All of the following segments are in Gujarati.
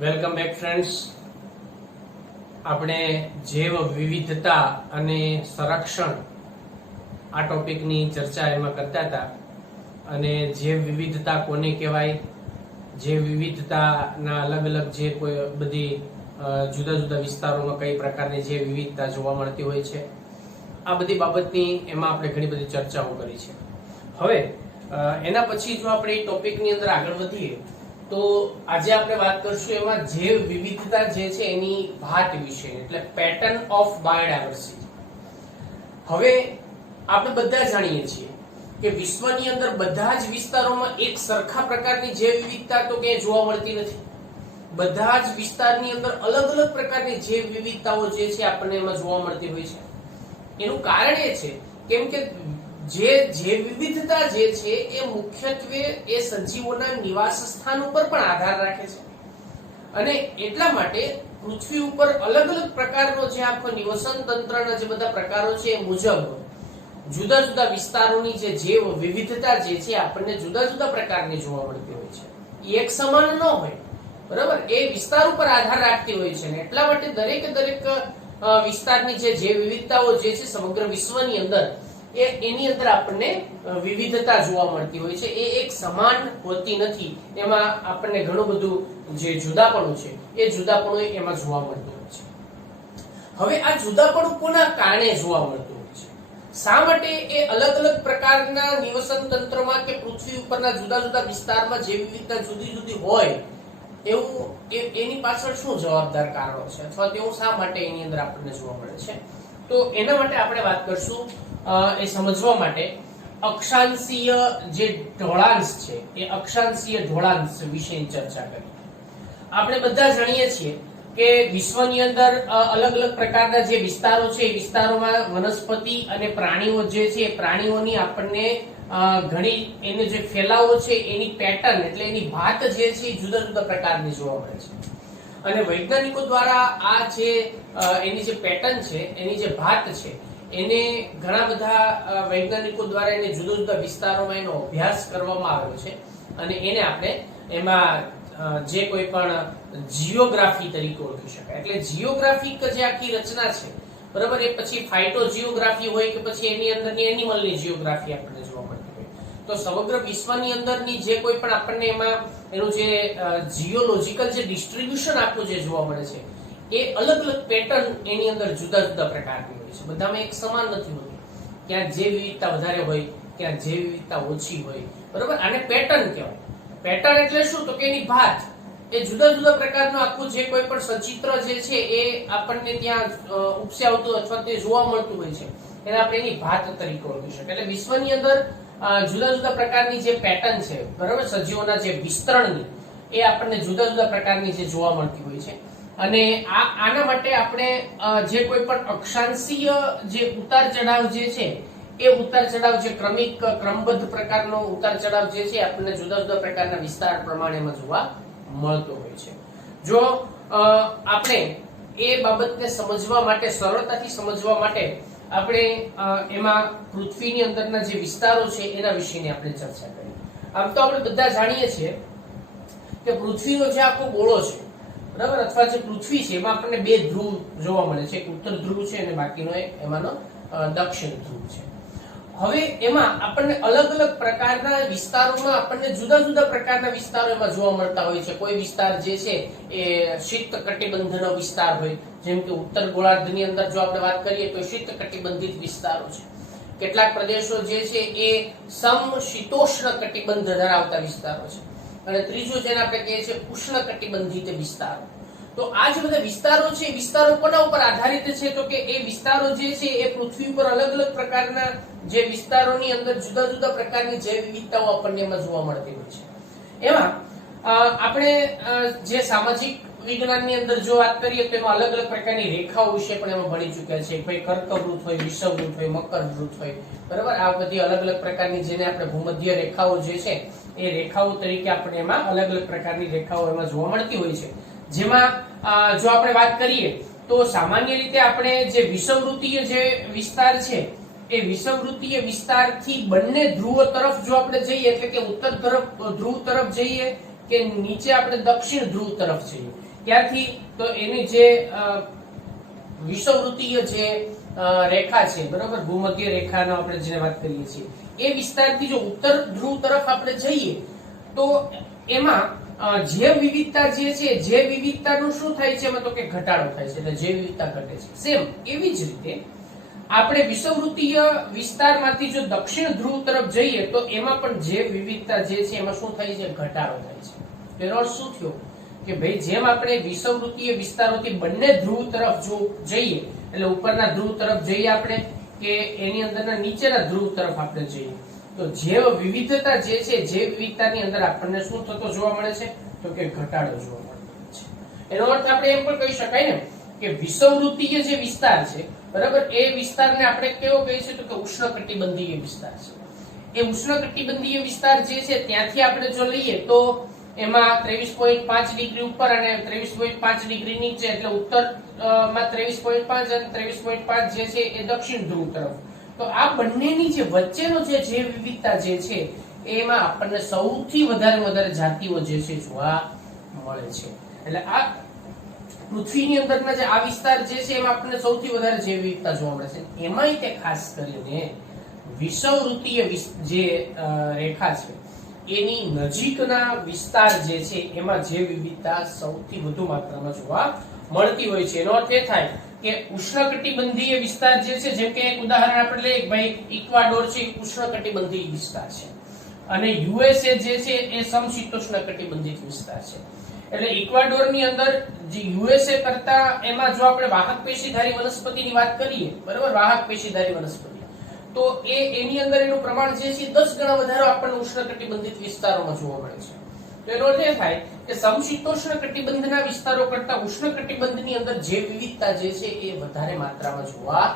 Welcome back friends. આપણે જૈવ વિવિધતા અને સંરક્ષણ આ ટોપિકની ચર્ચા એમાં કરતા હતા. અને જૈવ વિવિધતા કોને કહેવાય, જૈવ વિવિધતાના અલગ અલગ જે કોઈ બધી જુદા જુદા વિસ્તારોમાં કઈ પ્રકારની જૈવ વિવિધતા જોવા મળતી હોય છે, આ બધી બાબતની એમાં આપણે ઘણી બધી ચર્ચાઓ કરી છે. હવે એના પછી જો આપણે એ ટોપિકની અંદર આગળ વધીએ તો આજે આપણે વાત કરશું એમાં જૈવ વિવિધતા જે છે એની ભાત વિશે, એટલે પેટર્ન ઓફ બાયોડાયવર્સિટી. હવે આપણે બધા જાણીએ છીએ કે વિશ્વની અંદર બધા જ વિસ્તારોમાં એક સરખા પ્રકારની જૈવ વિવિધતા તો ક્યાંય જોવા મળતી નથી. બધા જ વિસ્તારની અંદર અલગ અલગ પ્રકારની જૈવ વિવિધતાઓ જે છે આપણને એમાં જોવા મળતી હોય છે. એનું કારણ એ છે કેમ કે જે જૈવ વિવિધતા જે છે એ મુખ્યત્વે એ સજીવોના નિવાસ સ્થાન ઉપર પણ આધાર રાખે છે. અને એટલા માટે પૃથ્વી ઉપર અલગ અલગ પ્રકારનો જે આખો નિવસન તંત્રના જે બધા પ્રકારો છે એ મુજબ જુદા જુદા વિસ્તારોની જે જૈવ વિવિધતા જે છે આપણને જુદા જુદા પ્રકારની જોવા મળતી હોય છે. એ એક સમાન ન હોય, બરાબર, એ વિસ્તાર ઉપર આધાર રાખતી હોય છે. ને એટલા માટે દરેક વિસ્તારની જે જૈવ વિવિધતાઓ જે છે સમગ્ર વિશ્વની અંદર એની અંદર આપણને વિવિધતા જોવા મળતી હોય છે. એ એક સમાન હોતી નથી. એમાં આપણને ઘણું બધું જે જુદાપણું છે એ જુદાપણું એમાં જોવા મળતું હોય છે. હવે આ જુદાપણું કોના કારણે જોવા મળતું હોય છે? શા માટે એ અલગ અલગ પ્રકારના નિવસન તંત્રમાં કે પૃથ્વી ઉપરના જુદા જુદા વિસ્તારમાં જે વિવિધતા જુદી જુદી હોય એવું એની પાછળ શું જવાબદાર કારણો છે, અથવા તેવું શા માટે એની અંદર આપણને જોવા મળે છે? તો એના માટે આપણે વાત કરશું એ સમજવા માટે અક્ષાંશીય જે ઢોળાંશ છે એ અક્ષાંશીય ઢોળાંશ વિશેની ચર્ચા કરી. આપણે બધા જાણીએ છીએ કે વિશ્વની અંદર અલગ અલગ પ્રકારના જે વિસ્તારો છે એ વિસ્તારોમાં વનસ્પતિ અને પ્રાણીઓ જે છે એ પ્રાણીઓની આપણને ઘણી એને જે ફેલાવો છે એની પેટર્ન એટલે એની ભાત જે છે એ જુદા જુદા પ્રકારની જોવા મળે છે. અને વૈજ્ઞાનિકો દ્વારા આ જે એની જે પેટર્ન છે એની જે ભાત છે એને ઘણા બધા વૈજ્ઞાનિકો દ્વારા એને જુદા જુદા વિસ્તારોમાં એનો અભ્યાસ કરવામાં આવ્યો છે. અને એને આપણે એમાં જે કોઈ પણ જીઓગ્રાફી તરીકે ઓળખી શકાય. એટલે જીઓગ્રાફિક જે આખી રચના છે, બરાબર, એ પછી ફાઇટો જીઓગ્રાફી હોય કે પછી એની અંદરની એનિમલની જીઓગ્રાફી આપણને જોવા મળતી હોય. તો સમગ્ર વિશ્વની અંદરની જે કોઈ પણ આપણને એમાં એનું જે જીઓલોજીકલ જે ડિસ્ટ્રીબ્યુશન આખું જે જોવા મળે છે એ અલગ અલગ પેટર્ન એની અંદર જુદા જુદા પ્રકારની હોય છે. બધામાં એક સમાન નથી હોતી. ક્યાં જે વિવિધતા વધારે હોય, ક્યાં જે વિવિધતા ઓછી હોય, બરાબર. આને પેટર્ન કહેવાય. પેટર્ન એટલે શું? તો કે એની ભાત એ જુદા જુદા પ્રકારનું આખું જે કોઈ પણ સચિત્ર જે છે એ આપણને ત્યાં ઉપસી આવતું અથવા તે જોવા મળતું હોય છે એને આપણે એની ભાત તરીકે ઓળખી શકીએ. એટલે વિશ્વની અંદર જુદા જુદા પ્રકારની જે પેટર્ન છે, બરાબર, સજીવોના જે વિસ્તરણની એ આપણને જુદા જુદા પ્રકારની જે જોવા મળતી હોય છે. અને આના માટે આપણે જે કોઈ પણ અક્ષાંશીય જે ઉતાર ચઢાવ જે છે એ ઉતાર ચઢાવ જે ક્રમબદ્ધ પ્રકારનો ઉતાર ચઢાવ જે છે આપણને જુદા જુદા પ્રકારના વિસ્તાર પ્રમાણેમાં જોવા મળતો હોય છે. જો આપણે એ બાબતને સમજવા માટે, સરળતાથી સમજવા માટે આપણે એમાં પૃથ્વીની અંદરના જે વિસ્તારો છે એના વિશેની આપણે ચર્ચા કરી. આમ તો આપણે બધા જાણીએ છીએ કે પૃથ્વીનો જે આખો ગોળો છે, બરાબર, અથવા જે પૃથ્વી છે એમાં આપણને બે ધ્રુવ જોવા મળે છે. એક ઉત્તર ધ્રુવ છે અને બાકીનો એમાંનો દક્ષિણ ધ્રુવ છે. હવે એમાં આપણને અલગ અલગ પ્રકારના વિસ્તારોમાં આપણને જુદા જુદા પ્રકારના વિસ્તારો એમાં જોવા મળતા હોય છે. કોઈ વિસ્તાર જે છે એ શીત કટિબંધનો વિસ્તાર હોય, જેમ કે ઉત્તર ગોળાર્ધની અંદર જો આપણે વાત કરીએ તો શીત કટિબંધિત વિસ્તારો છે. કેટલાક પ્રદેશો જે છે એ સમશીતોષ્ણ કટિબંધ ધરાવતા વિસ્તારો છે. અને ત્રીજું જેને આપણે કહીએ છીએ ઉષ્ણ કટિબંધિત વિસ્તારો. તો આ જે બધા વિસ્તારો છે એ વિસ્તારો કોના ઉપર આધારિત છે? તો કે એ વિસ્તારો જે છે એ પૃથ્વી ઉપર અલગ અલગ પ્રકારના જે વિસ્તારોની અંદર જુદા જુદા પ્રકારની જૈવ વિવિધતાઓ આપણને એમાં જોવા મળતી હોય છે. એમાં આપણે જે સામાજિક વિજ્ઞાનની અંદર જો વાત કરીએ તો એમાં અલગ અલગ પ્રકારની રેખાઓ વિશે પણ એમાં ભણી ચૂક્યા છે. ભાઈ કર્કવૃત હોય, વિષવવૃત હોય, મકરવૃત હોય, બરાબર. આ બધી અલગ અલગ પ્રકારની જેને આપણે ભૂમધ્ય રેખાઓ જે છે એ રેખાઓ તરીકે આપણે એમાં અલગ અલગ પ્રકારની રેખાઓ એમાં જોવા મળતી હોય છે. જેમાં જો આપણે વાત કરીએ તો સામાન્ય રીતે આપણે જે વિષુવવૃત્તીય જે વિસ્તાર છે એ વિષુવવૃત્તીય વિસ્તારથી બંને ધ્રુવો તરફ જો આપણે જઈએ, એટલે કે ઉત્તર ધ્રુવ તરફ જઈએ કે નીચે આપણે દક્ષિણ ધ્રુવ તરફ જઈએ, ક્યાંથી? તો એની જે વિષુવવૃત્તીય જે રેખા છે, બરોબર, ભૂમધ્ય રેખાનો આપણે જેને વાત કરીએ છીએ, એ વિસ્તારથી જો ઉત્તર ધ્રુવ તરફ આપણે જઈએ તો એમાં જૈવ વિવિધતા જે છે, જૈવ વિવિધતાનું શું થાય છે એમાં? તો કે ઘટાડો થાય છે, એટલે જૈવ વિવિધતા ઘટે છે. સેમ એવી જ રીતે આપણે વિષુવવૃત્તીય વિસ્તારમાંથી જો દક્ષિણ ધ્રુવ તરફ જઈએ તો એમાં પણ જૈવ વિવિધતા જે છે એમાં શું થાય છે? ઘટાડો થાય છે. તેનો અર્થ શું થયો કે ભાઈ જેમ આપણે વિષુવવૃત્તીય વિસ્તારોથી બંને ધ્રુવ તરફ જો જઈએ, એટલે ઉપરના ધ્રુવ તરફ જઈએ આપણે કે એની અંદરના નીચેના ધ્રુવ તરફ આપણે જઈએ, તો જૈવ વિવિધતા જે છે, જૈવ વિવિધતાની અંદર આપણને શું થતો જોવા મળે છે? તો કે ઘટાડો જોવા મળતો છે. એનો અર્થ આપણે એમ પણ કહી શકાય ને કે વિષુવવૃત્તીય જે વિસ્તાર છે, બરાબર, એ વિસ્તારને આપણે કેવો કહીએ છીએ? તો કે ઉષ્ણકટિબંધીય વિસ્તાર છે. એ ઉષ્ણકટિબંધીય વિસ્તાર જે છે ત્યાંથી આપણે જો લઈએ તો એમાં 23.5 ડિગ્રી ઉપર અને 23.5 ડિગ્રી નીચે, એટલે ઉત્તર માં 23.5 અને 23.5 જે છે એ દક્ષિણ ધ્રુવ તરફ. તો આ બંનેની જે વચ્ચેનો જે જૈવ વિવિધતા જે છે એમાં આપણને સૌથી વધારે જાતિઓ જે છે જોવા મળે છે. એટલે આ પૃથ્વીની અંદરના જે આ વિસ્તાર જે છે એમાં આપણને સૌથી વધારે જૈવ વિવિધતા જોવા મળે છે. એમાંય તે ખાસ કરીને વિષુવવૃત્તીય જે રેખા છે એની નજીકના વિસ્તાર જે છે એમાં જૈવ વિવિધતા સૌથી વધુ માત્રામાં જોવા મળતી હોય છે. એનો અર્થ એ થાય કે ઉષ્ણકટિબંધીય વિસ્તાર જે છે, જેમ કે એક ઉદાહરણ આપણે લઈએ, ભાઈ ઇક્વાડોર છે, ઉષ્ણકટિબંધીય વિસ્તાર છે, અને યુએસએ જે છે એ સમશીતોષ્ણ કટિબંધિત વિસ્તાર છે. એટલે ઇક્વાડોરની અંદર જે યુએસએ કરતા એમાં જો આપણે વાહક પેશીધારી વનસ્પતિની વાત કરીએ, બરાબર, વાહક પેશીધારી વનસ્પતિ, તો એની અંદર એનું પ્રમાણ જે છે 10 ગણા વધારે આપણને ઉષ્ણકટિબંધિત વિસ્તારોમાં જોવા મળે છે. તો એનો અર્થ એ થાય કે સમશીતોષ્ણ કટિબંધના વિસ્તારો કરતા ઉષ્ણકટિબંધની અંદર જૈવ વિવિધતા જે છે એ વધારે માત્રામાં જોવા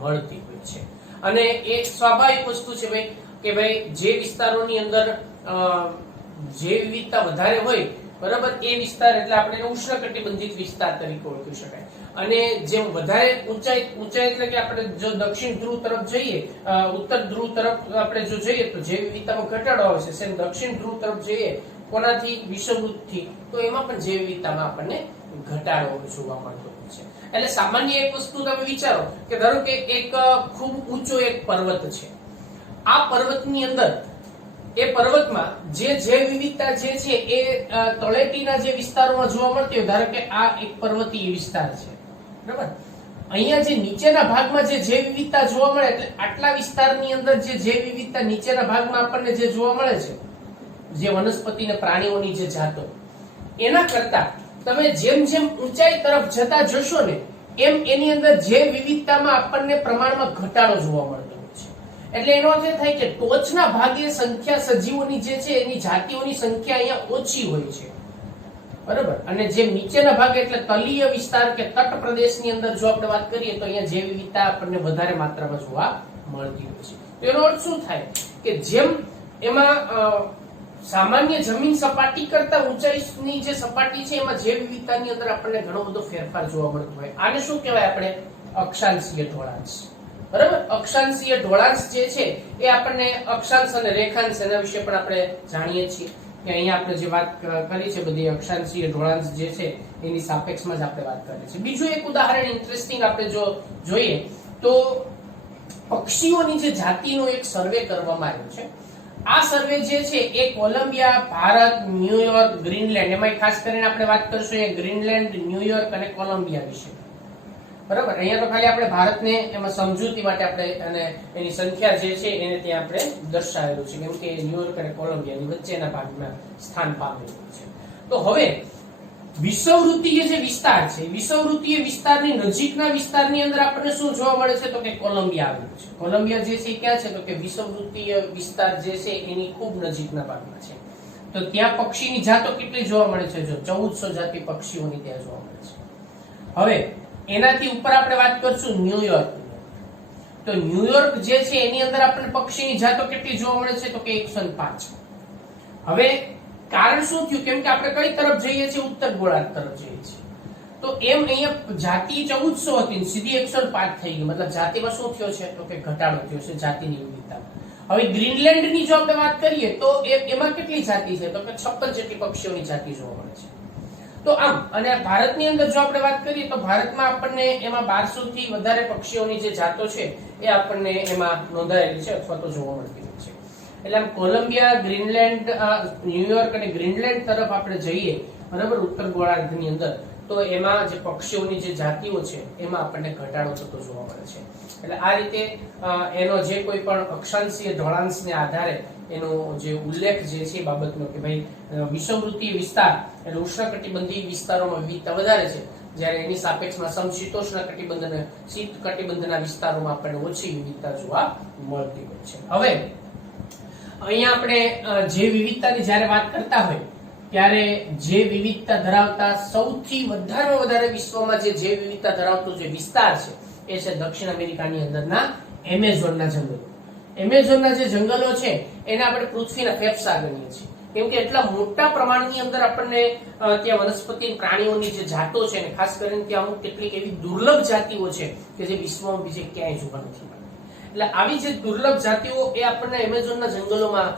મળતી હોય છે. અને એ સ્વાભાવિક વસ્તુ છે ભાઈ કે ભાઈ જે વિસ્તારોની અંદર જૈવ વિવિધતા વધારે હોય, બરાબર, એ વિસ્તાર એટલે આપણે એને ઉષ્ણકટિબંધિત વિસ્તાર તરીકે ઓળખી શકાય. અને જેમ વધારે ઊંચાઈ એટલે કે આપણે જો દક્ષિણ ધ્રુવ તરફ જઈએ, ઉત્તર ધ્રુવ તરફ આપણે જો જઈએ તો જૈવ વિવિધતામાં ઘટાડો આવે છે. સેમ દક્ષિણ ધ્રુવ તરફ જઈએ કોનાથી? વિષુવવૃત્તથી, તો એમાં પણ જૈવ વિવિધતામાં આપણને ઘટાડો જોવા મળતો હોય છે. એટલે સામાન્ય એક વસ્તુ તમે વિચારો કે ધારો કે એક ખૂબ ઊંચો એક પર્વત છે. આ પર્વતની અંદર, એ પર્વતમાં જે જૈવ વિવિધતા જે છે એ તળેટીના જે વિસ્તારોમાં જોવા મળતી હોય, ધારો કે આ એક પર્વતીય વિસ્તાર છે, બરાબર, અહીંયા જે નીચેના ભાગમાં જે જૈવ વિવિધતા જોવા મળે, એટલે આટલા વિસ્તારની અંદર જે જૈવ વિવિધતા નીચેના ભાગમાં આપણને જે જોવા મળે છે, જે વનસ્પતિ અને પ્રાણીઓની જે જાતો, એના કરતા તમે જેમ જેમ ઊંચાઈ તરફ જતા જશો ને એમ એની અંદર જૈવ વિવિધતામાં આપણને પ્રમાણમાં ઘટાડો જોવા મળતો હોય છે. એટલે એનો અર્થ એ થાય કે ટોચના ભાગે સંખ્યા સજીવોની જે છે એની જાતિઓની સંખ્યા અહીંયા ઓછી હોય છે, બરાબર, અને જેમ નીચેના ભાગે એટલે તલીય વિસ્તાર કે તટ પ્રદેશની અંદર જો આપણે વાત કરીએ તો અહીંયા જૈવ વિવિધતા આપણને વધારે માત્રામાં જોવા મળતી હોય છે. તો એનો અર્થ શું થાય કે જેમ એમાં સામાન્ય જમીન સપાટી કરતા ઊંચાઈની જે સપાટી છે એમાં જૈવ વિવિધતાની અંદર આપણને ઘણો બધો ફેરફાર જોવા મળતો હોય. આને શું કહેવાય? આપણે અક્ષાંશીય ઢોળાંશ, બરાબર. અક્ષાંશીય ઢોળાંશ જે છે એ આપણને અક્ષાંશ અને રેખાંશ એના વિશે પણ આપણે જાણીએ છીએ કે અહીંયા આપણે જે વાત કરી છે બધી અક્ષાંશીય ઢોળાંશ જે છે એની સાપેક્ષમાં જ આપણે વાત કરીએ છીએ. બીજું એક ઉદાહરણ ઇન્ટરેસ્ટિંગ આપણે જો જોઈએ તો પક્ષીઓની જે જાતિનો એક સર્વે કરવામાં આવ્યો છે. આ સર્વે જે છે એ કોલંબિયા, ભારત, ન્યુયોર્ક, ગ્રીનલેન્ડ, એમાં ખાસ કરીને આપણે વાત કરીશું એ ગ્રીનલેન્ડ, ન્યુયોર્ક અને કોલંબિયા વિશે, બરાબર. અહીંયા તો ખાલી આપણે ભારતને એમાં સમજૂતી માટે આપણે અને એની સંખ્યા જે છે એને ત્યાં આપણે દર્શાવેલું છે, કેમ કે ન્યુયોર્ક અને કોલંબિયાની વચ્ચેના ભાગમાં સ્થાન પામેલું છે. તો હવે વિષુવવૃત્તીય જે વિસ્તાર છે, વિષુવવૃત્તીય વિસ્તારની નજીકના વિસ્તારની અંદર આપણને શું જોવા મળે છે? તો કે કોલંબિયા આવેલું છે. કોલંબિયા જે છે ક્યાં છે? તો કે વિષુવવૃત્તીય વિસ્તાર જે છે એની ખૂબ નજીકના ભાગમાં છે. તો ત્યાં પક્ષીની જાતો કેટલી જોવા મળે છે? જો 1400 જાતિ પક્ષીઓની ત્યાં જોવા મળે છે. હવે એનાથી ઉપર આપણે વાત કરશું ન્યુયોર્ક. તો ન્યુયોર્ક જે છે એની અંદર આપણને પક્ષીની જાતો કેટલી જોવા મળે છે? તો કે 105. હવે કારણ શું થયું? કેમ કે આપણે કઈ તરફ જઈએ છીએ? ઉત્તર ગોળાર્ધ તરફ જઈએ છીએ. તો એમ અહીંયા જાતિ 1400 હતી, સીધી 105 થઈ ગઈ. મતલબ જાતિમાં શું થયો છે? તો કે ઘટાડો થયો છે જાતિની વિવિધતામાં. હવે ગ્રીનલેન્ડની જો આપણે વાત કરીએ તો એમાં કેટલી જાતિ છે? તો કે 56 જેટલી પક્ષીઓની જાતિ જોવા મળે છે. તો આમ અને ભારતની અંદર જો આપણે વાત કરીએ તો ભારતમાં આપણને એમાં 1200 થી વધારે પક્ષીઓની જે જાતો છે એ આપણને એમાં નોંધાયેલી છે અથવા તો જોવા મળતી છે. એટલે આમ કોલંબિયા, ગ્રીનલેન્ડ, ન્યુયોર્ક અને ગ્રીનલેન્ડ તરફ આપણે જઈએ બરાબર ઉત્તર ગોળાર્ધની અંદર તો એમાં જે પક્ષીઓની જે જાતિઓ છે એમાં આપણને ઘટાડો થતો જોવા મળે છે. એટલે આ રીતે એનો જે કોઈ પણ અક્ષાંશીય ઢોળાંશને આધારે એનો જે ઉલ્લેખ જે છે એ બાબતનો કે ભાઈ વિષુવવૃત્તીય વિસ્તાર એટલે ઉષ્ણકટિબંધીય વિસ્તારોમાં વિવિધતા વધારે છે, જ્યારે એની સાપેક્ષમાં સમશીતોષ્ણ કટિબંધ અને શીત કટિબંધના વિસ્તારોમાં આપણને ઓછી વિવિધતા જોવા મળતી હોય છે. હવે અહીંયા આપણે જે વિવિધતાની જ્યારે વાત કરતા હોય ત્યારે જે વિવિધતા ધરાવતા સૌથી વધારે વિશ્વમાં જે વિવિધતા ધરાવતો જે વિસ્તાર છે એ છે દક્ષિણ અમેરિકાની અંદરના એમેઝોનના જંગલો. એમેઝોનના જે જંગલો છે એને આપણે પૃથ્વીના ફેફસા ગણીએ છીએ, કેમ કે એટલા મોટા પ્રમાણની અંદર આપણને ત્યાં વનસ્પતિ પ્રાણીઓની જે જાતો છે ને ખાસ કરીને ત્યાં અમુક કેટલીક એવી દુર્લભ જાતિઓ છે કે જે વિશ્વમાં બીજે ક્યાંય જોવા નથી મળતી. એટલે આવી જે દુર્લભ જાતિઓ એ આપણને એમેઝોનના જંગલોમાં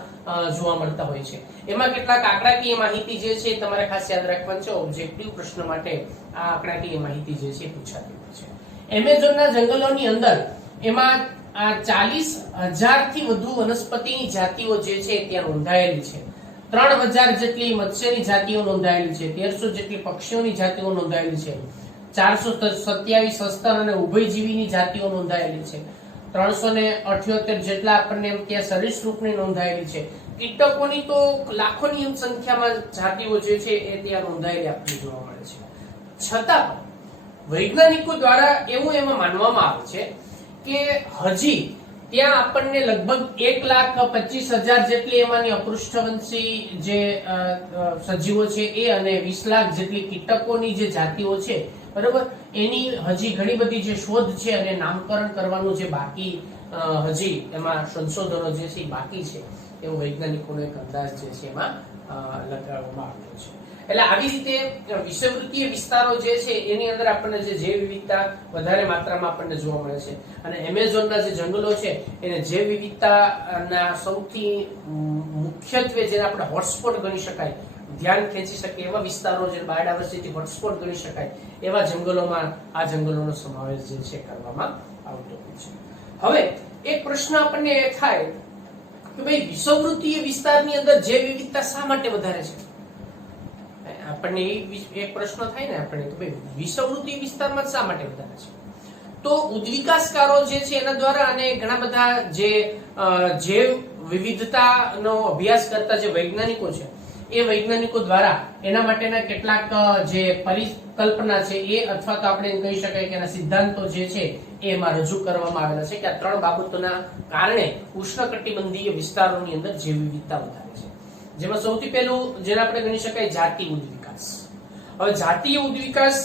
જોવા મળતા હોય છે. એમાં કેટલાક આંકડાકીય માહિતી જે છે તમારે ખાસ યાદ રાખવાની છે. ઓબ્જેક્ટિવ પ્રશ્ન માટે આ આંકડાકીય માહિતી જે છે પૂછાતી હોય છે. એમેઝોનના જંગલોની અંદર એમાં 40,000 થી વધુ વનસ્પતિની જાતિઓ જે છે ત્યાં નોંધાયેલી છે. 3,000 જેટલી મત્સ્યની જાતિઓ નોંધાયેલી છે. 1,300 જેટલી પક્ષીઓની જાતિઓ નોંધાયેલી છે. 427 સસ્તન અને ઉભયજીવીની જાતિઓ નોંધાયેલી છે. 378 જેટલા આપણને ત્યાં સરીસૃપની નોંધાયેલી છે. કીટકોની તો લાખોની સંખ્યામાં જાતિઓ જે છે એ ત્યાં નોંધાયેલી આપણને જોવા મળે છે. છતાં વૈજ્ઞાનિકો દ્વારા એવું એમાં માનવામાં આવે છે કે હજી ત્યાં આપણને લગભગ 1,25,000 જેટલી એમાંની અપૃષ્ઠવંશી જે સજીવો છે એ અને 20 લાખ જેટલી કીટકોની જે જાતિઓ છે બરોબર એની હજી ઘણી બધી જે શોધ છે અને નામકરણ કરવાનું જે બાકી હજી એમાં સંશોધનો જે છે બાકી છે એવું વૈજ્ઞાનિકોનો એક અંદાજ જે છે એમાં લગાવવામાં આવ્યો છે. એટલે આવી રીતે વિષુવવૃત્તીય વિસ્તારો જે છે એની અંદર આપણને જે જૈવ વિવિધતા વધારે માત્રામાં આપણને જોવા મળે છે અને એમેઝોનના જે જંગલો છે એને જૈવ વિવિધતાના સૌથી મુખ્યત્વે જેને આપણે હોટસ્પોટ ગણી શકાય, ધ્યાન ખેંચી શકે એવા વિસ્તારો જે બાયોડાયવર્સિટી હોટસ્પોટ ગણી શકાય એવા જંગલોમાં આ જંગલોનો સમાવેશ જે છે કરવામાં આવતો હોય છે. હવે એક પ્રશ્ન આપણને એ થાય કે ભાઈ વિષુવવૃત્તીય વિસ્તારની અંદર જૈવ વિવિધતા શા માટે વધારે છે? આપણને એક પ્રશ્ન થાય ને આપણને કે ભાઈ વિષુવવૃત્તીય વિસ્તારમાં શા માટે વધારે છે? તો ઉદ્વિકાસકારો જે છે એના દ્વારા અને ઘણા બધા જે જૈવ વિવિધતાનો અભ્યાસ કરતા જે વૈજ્ઞાનિકો છે એ વૈજ્ઞાનિકો દ્વારા એના માટેના કેટલાક જે પરિકલ્પના છે એ અથવા તો આપણે કહી શકાય કે એના સિદ્ધાંતો જે છે એ એમાં રજૂ કરવામાં આવેલા છે કે આ 3 બાબતોના કારણે ઉષ્ણકટિબંધીય વિસ્તારોની અંદર જૈવ વિવિધતા વધારે છે. જેમાં સૌથી પહેલું જેને આપણે ગણી શકાય જાતિ ઉદ્વિકાસ. હવે જાતીય ઉદ્વિકાસ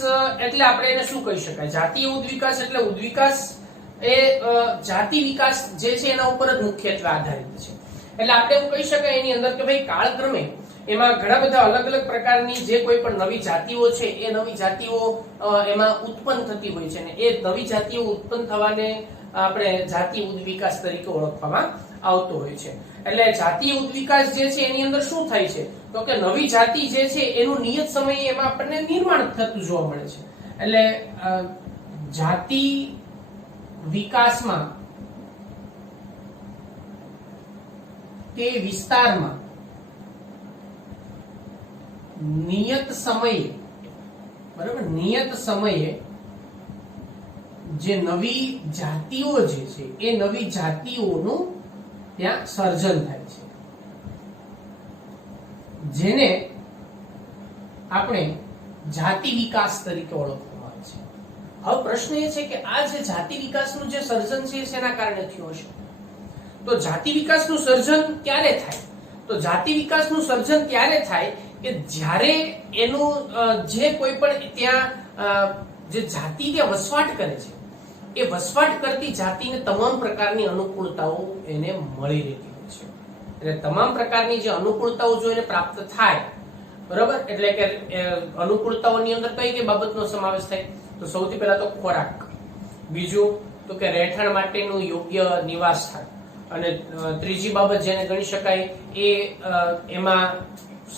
એટલે આપણે એને શું કહી શકાય? જાતીય ઉદ્વિકાસ એટલે ઉદ્વિકાસ એ જાતિ વિકાસ જે છે એના ઉપર જ મુખ્યત્વે આધારિત છે. એટલે આપણે એવું કહી શકાય એની અંદર કે ભાઈ કાળક્રમે એમાં ઘણા બધા અલગ અલગ પ્રકારની જે કોઈ પણ નવી જાતિઓ છે એ નવી જાતિઓ એમાં ઉત્પન્ન થતી હોય છે અને એ નવી જાતિઓ ઉત્પન્ન થવાને આપણે જાતીય ઉદ્વિકાસ તરીકે ઓળખવામાં આવતો હોય છે. એટલે જાતીય ઉદ્વિકાસ જે છે એની અંદર શું થાય છે તો કે નવી જાતિ જે છે એનું નિયત સમયે એમાં આપણને નિર્માણ થતું જોવા મળે છે. એટલે જાતિ વિકાસમાં તે વિસ્તારમાં નિયત સમયે બરાબર નિયત સમયે જે નવી જાતિઓ જે છે એ નવી જાતિઓનું ત્યાં સર્જન થાય છે, જેને આપણે જાતિ વિકાસ તરીકે ઓળખવામાં આવે છે. હવે પ્રશ્ન એ છે કે આ જે જાતિ વિકાસનું જે સર્જન છે શેના કારણે થયું હશે? તો જાતિ વિકાસનું સર્જન ક્યારે થાય? તો જાતિ વિકાસનું સર્જન ત્યારે થાય કે જ્યારે એનું જે કોઈ પણ ત્યાં જે જાતિ ત્યાં વસવાટ કરે છે એ વસવાટ કરતી જાતિને તમામ પ્રકારની અનુકૂળતાઓ એને મળી રહેતી હોય છે. એટલે તમામ પ્રકારની જે અનુકૂળતાઓ જો એને પ્રાપ્ત થાય બરાબર એટલે કે અનુકૂળતાઓની અંદર કઈ કઈ બાબતનો સમાવેશ થાય? તો સૌથી પહેલા તો ખોરાક, બીજું તો કે રહેઠાણ માટેનું યોગ્ય નિવાસ સ્થાન અને ત્રીજી બાબત જેને ગણી શકાય એ એમાં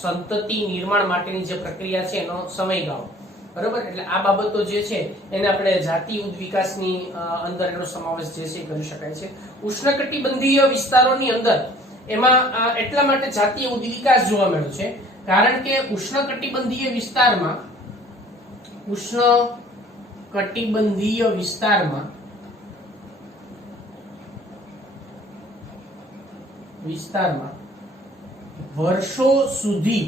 સંતતિ નિર્માણ માટેની જે પ્રક્રિયા છે એનો સમયગાળો, બરોબર. એટલે આ બાબતો જે છે એને આપણે જાતીય ઉદ્વિકાસની અંદર એનો સમાવેશ જે છે કરી શકાય છે. ઉષ્ણકટિબંધીય વિસ્તારોની અંદર એમાં એટલા માટે જાતીય ઉદ્વિકાસ જોવા મળ્યો છે કારણ કે ઉષ્ણકટિબંધીય વિસ્તારમાં વર્ષો સુધી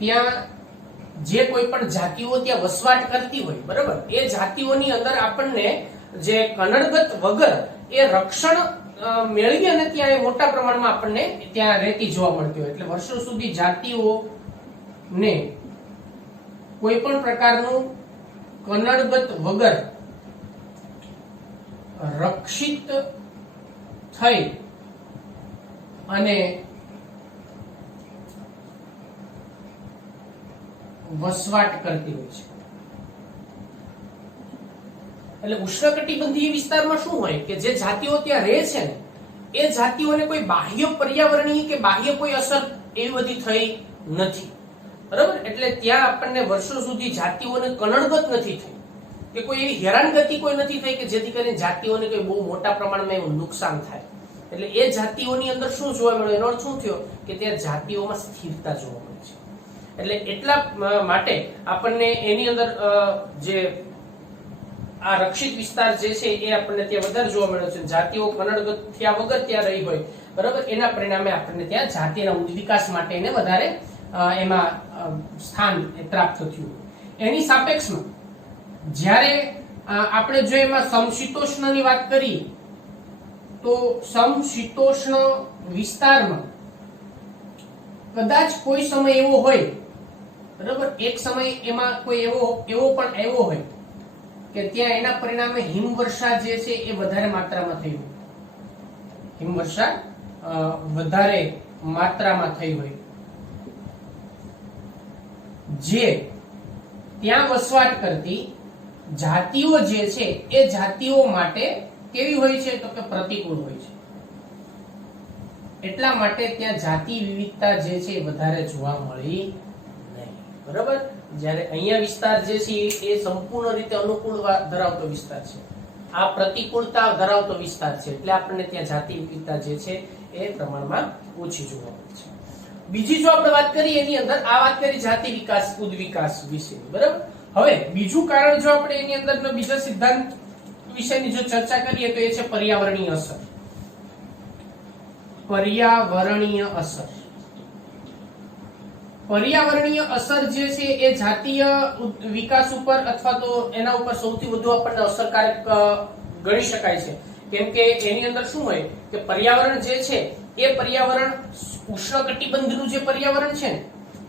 ત્યાં જે કોઈ પણ જાતિઓ ત્યાં વસવાટ કરતી હોય, બરાબર, એ જાતિઓની અંદર આપણને જે કનડગત વગર એ રક્ષણ મેળવી અને ત્યાં એ મોટા પ્રમાણમાં આપણને ત્યાં રહેતી જોવા મળતી હોય. એટલે વર્ષો સુધી જાતિઓને કોઈ પણ પ્રકારનું કનડગત વગર રક્ષિત થઈ અને વસવાટ કરતી હોય છે. એટલે ઉષ્ણકટિબંધીય વિસ્તારમાં શું હોય કે જે જાતિઓ ત્યાં રહે છે ને એ જાતિઓને કોઈ બાહ્ય પર્યાવરણીય કે બાહ્ય કોઈ અસર એવી બધી થઈ નથી, બરાબર. એટલે ત્યાં આપણને વર્ષો સુધી જાતિઓને કનડગત નથી થઈ કે કોઈ એવી હેરાનગતિ કોઈ નથી થઈ કે જેથી કરીને જાતિઓને કોઈ બહુ મોટા પ્રમાણમાં એવું નુકસાન થાય. એટલે એ જાતિઓની અંદર શું જોવા મળ્યું, એનો અર્થ શું થયો કે ત્યાં જાતિઓમાં સ્થિરતા જોવા મળે છે. એટલે એટલા માટે આપણને એની અંદર જે આ રક્ષિત વિસ્તાર જે છે એ આપણને ત્યાં વધારે જોવા મળ્યો છે. જાતિઓ કનડગત થયા વગર ત્યાં રહી હોય, બરાબર, એના પરિણામે આપણને ત્યાં જાતિના ઉદ્વિકાસ માટે એને વધારે એમાં સ્થાન પ્રાપ્ત થયું. એની સાપેક્ષમાં જ્યારે આપણે જો એમાં સમશીતોષ્ણની વાત કરીએ તો સમશીતોષ્ણ વિસ્તારમાં કદાચ કોઈ સમય એવો હોય, બરાબર, એક સમય એમાં કોઈ એવો પણ આવ્યો હોય કે ત્યાં એના પરિણામે હિમવર્ષા જે છે એ વધારે માત્રામાં થઈ હોય, હિમવર્ષા વધારે માત્રામાં થઈ હોય, જે ત્યાં વસવાટ કરતી જાતિઓ જે છે એ જાતિઓ માટે કેવી હોય છે તો કે પ્રતિકૂળ હોય છે. એટલા માટે ત્યાં જાતિ વિવિધતા જે છે એ વધારે જોવા મળી નહીં, બરાબર. જ્યારે અહીંયા વિસ્તાર જે છે એ સંપૂર્ણ રીતે અનુકૂળ ધરાવતો વિસ્તાર છે, આ પ્રતિકૂળતા ધરાવતો વિસ્તાર છે. એટલે આપણને ત્યાં જાતિ વિવિધતા જે છે એ પ્રમાણમાં ઓછી જોવા મળે છે. બીજી જો આપણે વાત કરીએ એની અંદર આ વાત કરી જાતિ વિકાસ ઉદ્વિકાસ વિશે, બરાબર. હવે બીજું કારણ જો આપણે એની અંદર બીજા સિદ્ધાંત વિશેની જો ચર્ચા કરીએ તો એ છે પર્યાવરણીય અસર. પર્યાવરણીય અસર જે છે એ જાતીય વિકાસ ઉપર અથવા તો એના ઉપર સૌથી વધુ આપણને અસરકારક ગણી શકાય છે. કેમ કે એની અંદર શું હોય કે પર્યાવરણ જે છે એ પર્યાવરણ ઉષ્ણકટિબંધનું જે પર્યાવરણ છે ને,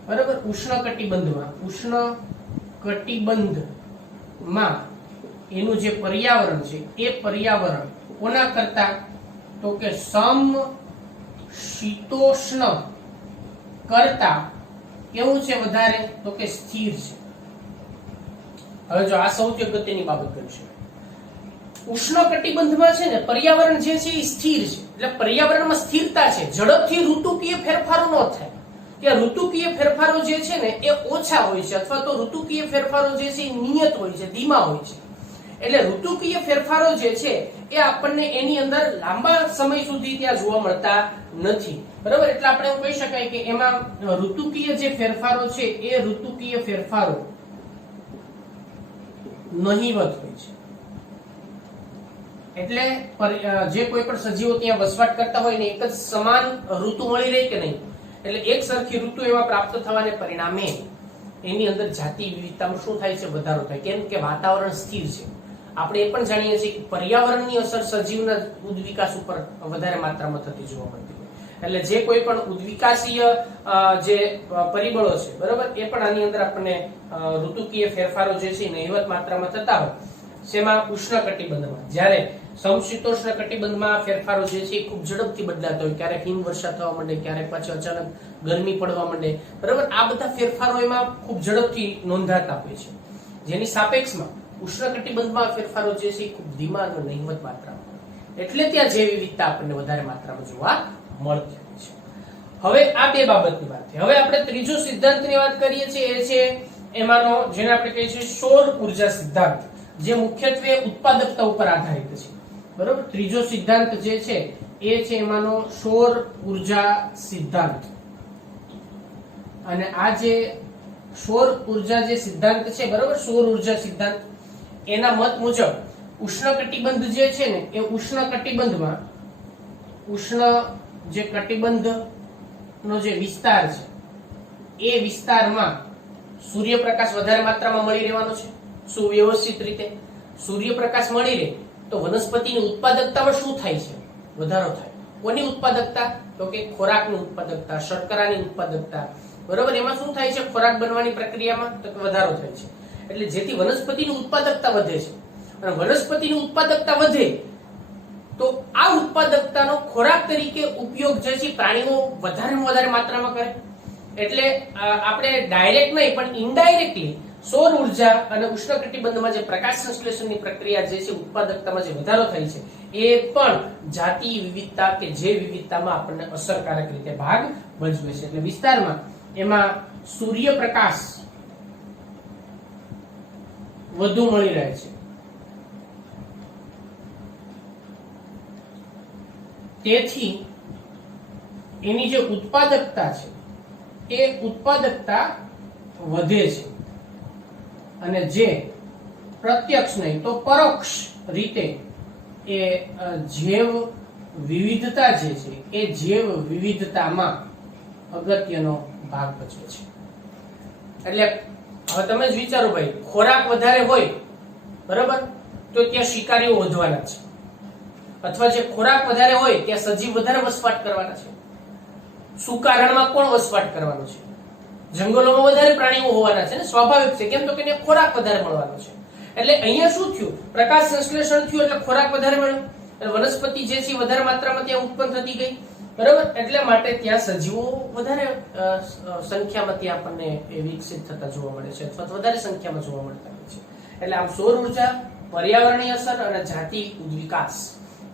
બરાબર, ઉષ્ણકટિબંધમાં એનું જે પર્યાવરણ છે એ પર્યાવરણ કોના કરતા તો કે સમશીતોષ્ણ કરતા કેવું છે વધારે તો કે સ્થિર છે. હવે જો આ સૌથી અગત્યની બાબત કરી છે, ઉષ્ણકટિબંધમાં છે ને પર્યાવરણ જે છે એ સ્થિર છે. એટલે પર્યાવરણમાં સ્થિરતા છે, ઝડપથી ઋતુકીય ફેરફારો ન થાય. કે ઋતુકીય ફેરફારો જે છે ને એ ઓછા હોય છે અથવા તો ઋતુકીય ફેરફારો જે છે એ નિયત હોય છે, ધીમા હોય છે. એટલે ઋતુકીય ફેરફારો જે છે એ આપણને એની અંદર લાંબા સમય સુધી ત્યાં જોવા મળતા નથી, બરાબર. એટલે આપણે એવું કહી શકાય કે એમાં ઋતુકીય જે ફેરફારો છે એ ઋતુકીય ફેરફારો નહિવત હોય છે. એટલે જે કોઈ પણ સજીવો ત્યાં વસવાટ કરતા હોય ને એક જ સમાન ઋતુ મળી રહી કે નહીં, એટલે એક સરખી ઋતુ એમાં પ્રાપ્ત થવાને પરિણામે એની અંદર જાતિ વિવિધતામાં શું થાય છે, વધારો થાય. કેમ કે વાતાવરણ સ્થિર છે. આપણે એ પણ જાણીએ છીએ કે પર્યાવરણની અસર સજીવના ઉદ્વિકાસ ઉપર વધારે માત્રામાં થતી જોવા મળતી હોય. એટલે જે કોઈ પણ ઉદ્વિકાસીય જે પરિબળો છે, બરાબર, એ પણ આની અંદર આપણને ઋતુકીય ફેરફારો જે છે નહિવત માત્રામાં થતા હોય. જેમાં ઉષ્ણકટિબંધમાં, જ્યારે સમશીતોષ્ણ કટિબંધમાં ફેરફારો જે છે ખૂબ ઝડપથી બદલાતા હોય, ક્યારેક હિમવર્ષા થવા માંડે, ક્યારેક પછી અચાનક ગરમી પડવા માંડે, બરાબર. આ બધા ફેરફારો એમાં ખૂબ ઝડપથી નોંધાતા હોય છે. જેની સાપેક્ષમાં ઉષ્ણકટિબંધમાં ફેરફારો જે છે ખૂબ ધીમા અને નહિવત માત્રામાં, એટલે ત્યાં જૈવ વિવિધતા આપણને વધારે માત્રામાં જોવા મળતી હોય છે. હવે આ બે બાબતની વાત થઈ. હવે આપણે ત્રીજો સિદ્ધાંતની વાત કરીએ છીએ, એ છે એમાંનો જેને આપણે કહીએ છીએ સૌર ઉર્જા સિદ્ધાંત, જે મુખ્યત્વે ઉત્પાદકતા ઉપર આધારિત છે. બરોબર, ત્રીજો સિદ્ધાંત જે છે એ છે એમાંનો સૌર ઉર્જા સિદ્ધાંત. અને આ જે સૌર ઉર્જા જે સિદ્ધાંત છે, બરોબર, સૌર ઉર્જા સિદ્ધાંત, એના મત મુજબ ઉષ્ણકટિબંધ જે છે ને એ ઉષ્ણકટિબંધમાં ઉષ્ણ જે કટિબંધ નો જે વિસ્તાર છે એ વિસ્તારમાં સૂર્યપ્રકાશ વધારે માત્રામાં મળી રહેવાનો છે. સુવ્યવસ્થિત રીતે સૂર્યપ્રકાશ મળી રહે તો વનસ્પતિની ઉત્પાદકતામાં શું થાય છે? વધારો થાય. કોની ઉત્પાદકતા? તો કે ખોરાકની ઉત્પાદકતા, શર્કરાની ઉત્પાદકતા. બરોબર, એમાં શું થાય છે? ખોરાક બનવાની પ્રક્રિયામાં તો વધારો થાય છે. એટલે જેથી વનસ્પતિની ઉત્પાદકતા વધે છે. અને વનસ્પતિની ઉત્પાદકતા વધે તો આ ઉત્પાદકતાનો ખોરાક તરીકે ઉપયોગ જે છે પ્રાણીઓ વધારેમાં વધારે માત્રામાં કરે. એટલે આપણે ડાયરેક્ટ નહીં પણ ઇનડાયરેક્ટલી સૌર ઉર્જા અને ઉષ્ણકટિબંધમાં જે પ્રકાશ સંશ્લેષણની પ્રક્રિયા જે છે, ઉત્પાદકતામાં જે વધારો થાય છે, એ પણ જાતીય વિવિધતા કે જે વિવિધતામાં આપણને અસરકારક રીતે ભાગ ભજવે છે. એટલે વિસ્તારમાં એમાં સૂર્યપ્રકાશ વધુ મળી રહે છે. તેથી એની જે ઉત્પાદકતા છે એ ઉત્પાદકતા વધે છે. અને જે પ્રત્યક્ષ નહીં તો પરોક્ષ રીતે એ જૈવ વિવિધતા જે છે એ જૈવ વિવિધતામાં અગત્યનો ભાગ ભજવે છે. એટલે હવે તમે જ વિચારો ભાઈ, ખોરાક વધારે હોય બરાબર તો ત્યાં શિકારીઓ વધવાના છે, અથવા જે ખોરાક વધારે હોય ત્યાં સજીવ વધારે વસવાટ કરવાના છે. સુકારણમાં કોણ વસવાટ કરવાનો છે? જંગલોમાં વધારે પ્રાણીઓ હોવાના છે ને, સ્વાભાવિક છે. કેમ તો કે ત્યાં ખોરાક વધારે મળવાનો છે. એટલે અહીંયા શું થયું? પ્રકાશ સંશ્લેષણ થયું એટલે ખોરાક વધારે મળ્યો, એટલે વનસ્પતિ જે છે વધારે માત્રામાં ત્યાં ઉત્પન્ન થતી ગઈ. બરાબર, એટલે માટે ત્યાં સજીવો વધારે સંખ્યામાં ત્યાં આપણને વિકસિત થતા જોવા મળે છે, અથવા વધારે સંખ્યામાં જોવા મળતા હોય છે. એટલે આમ સૌર ઉર્જા, પર્યાવરણીય અસર અને જાતિ વિકાસ,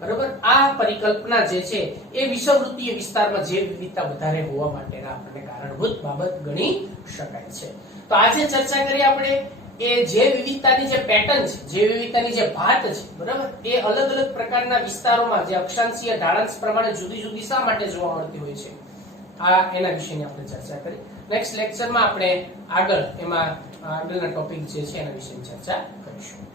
બરાબર, આ પરિકલ્પના જે છે એ વિષુવવૃત્તીય વિસ્તારમાં જે વિવિધતા વધારે હોવા માટેના આપણને કારણભૂત બાબત ગણી શકાય છે. તો આજે ચર્ચા કરી આપણે એ જે વિવિધતાની જે પેટર્ન છે, જે વિવિધતાની જે ભાત છે, બરાબર, એ અલગ અલગ પ્રકારના વિસ્તારોમાં જે અક્ષાંશીય ઢાળાંશ પ્રમાણે જુદી જુદી શા માટે જોવા મળતી હોય છે, આ એના વિશેની આપણે ચર્ચા કરી. નેક્સ્ટ લેક્ચરમાં આપણે આગળ એમાં આગળના ટોપિક જે છે એના વિશેની ચર્ચા કરીશું.